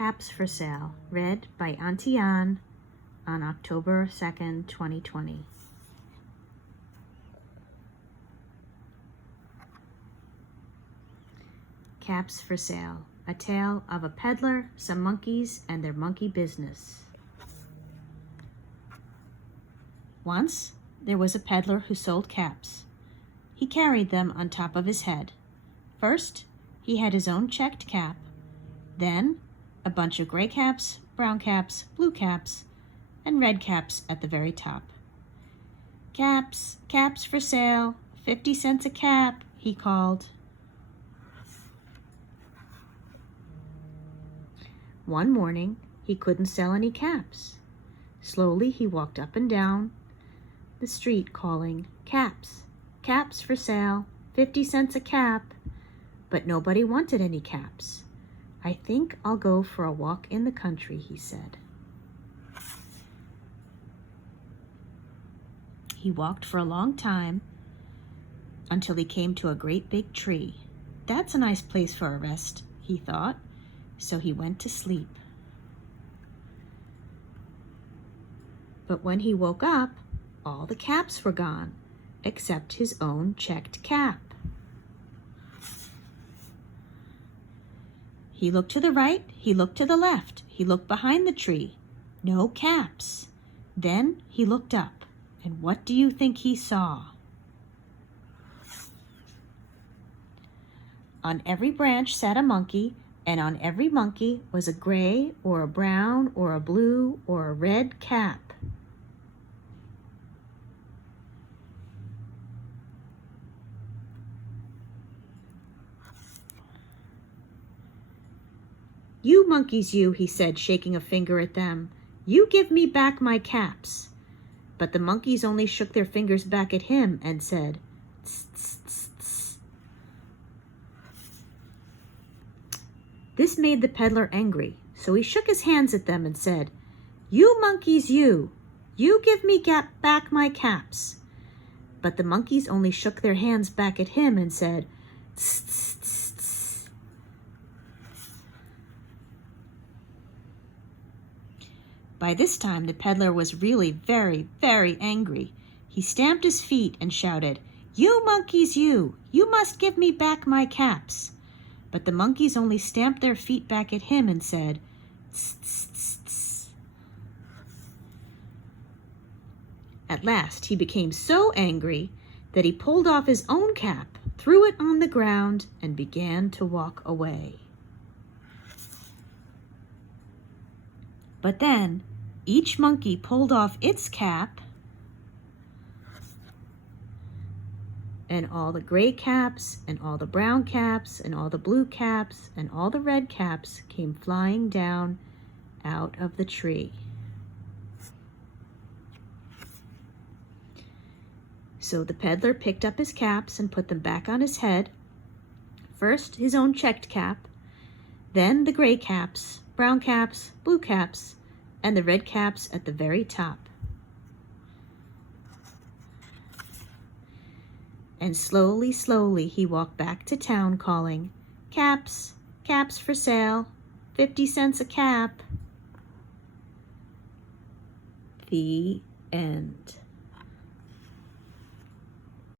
Caps for Sale, read by Auntie on October 2nd, 2020. Caps for Sale, a tale of a peddler, some monkeys, and their monkey business. Once, there was a peddler who sold caps. He carried them on top of his head. First, he had his own checked cap, then a bunch of gray caps, brown caps, blue caps, and red caps at the very top. Caps, caps for sale, 50 cents a cap, he called. One morning, he couldn't sell any caps. Slowly, he walked up and down the street calling, caps, caps for sale, 50 cents a cap, but nobody wanted any caps. I think I'll go for a walk in the country, he said. He walked for a long time until he came to a great big tree. That's a nice place for a rest, he thought, so he went to sleep. But when he woke up, all the caps were gone, except his own checked cap. He looked to the right, he looked to the left, he looked behind the tree. No caps. Then he looked up, and what do you think he saw? On every branch sat a monkey, and on every monkey was a gray or a brown or a blue or a red cap. You monkeys, you, he said, shaking a finger at them. You give me back my caps. But the monkeys only shook their fingers back at him and said, tss, tss, tss, tss. This made the peddler angry, so he shook his hands at them and said, You monkeys, you give me back my caps. But the monkeys only shook their hands back at him and said, tss, tss, tss, tss. By this time, the peddler was really very, very angry. He stamped his feet and shouted, You monkeys, you must give me back my caps. But the monkeys only stamped their feet back at him and said, Tss, tss, tss, tss. At last, he became so angry that he pulled off his own cap, threw it on the ground, and began to walk away. But then, each monkey pulled off its cap, and all the gray caps, and all the brown caps, and all the blue caps, and all the red caps came flying down out of the tree. So the peddler picked up his caps and put them back on his head. First, his own checked cap, then the gray caps, brown caps, blue caps, and the red caps at the very top. And slowly, slowly, he walked back to town calling, Caps, caps for sale, 50 cents a cap. The end.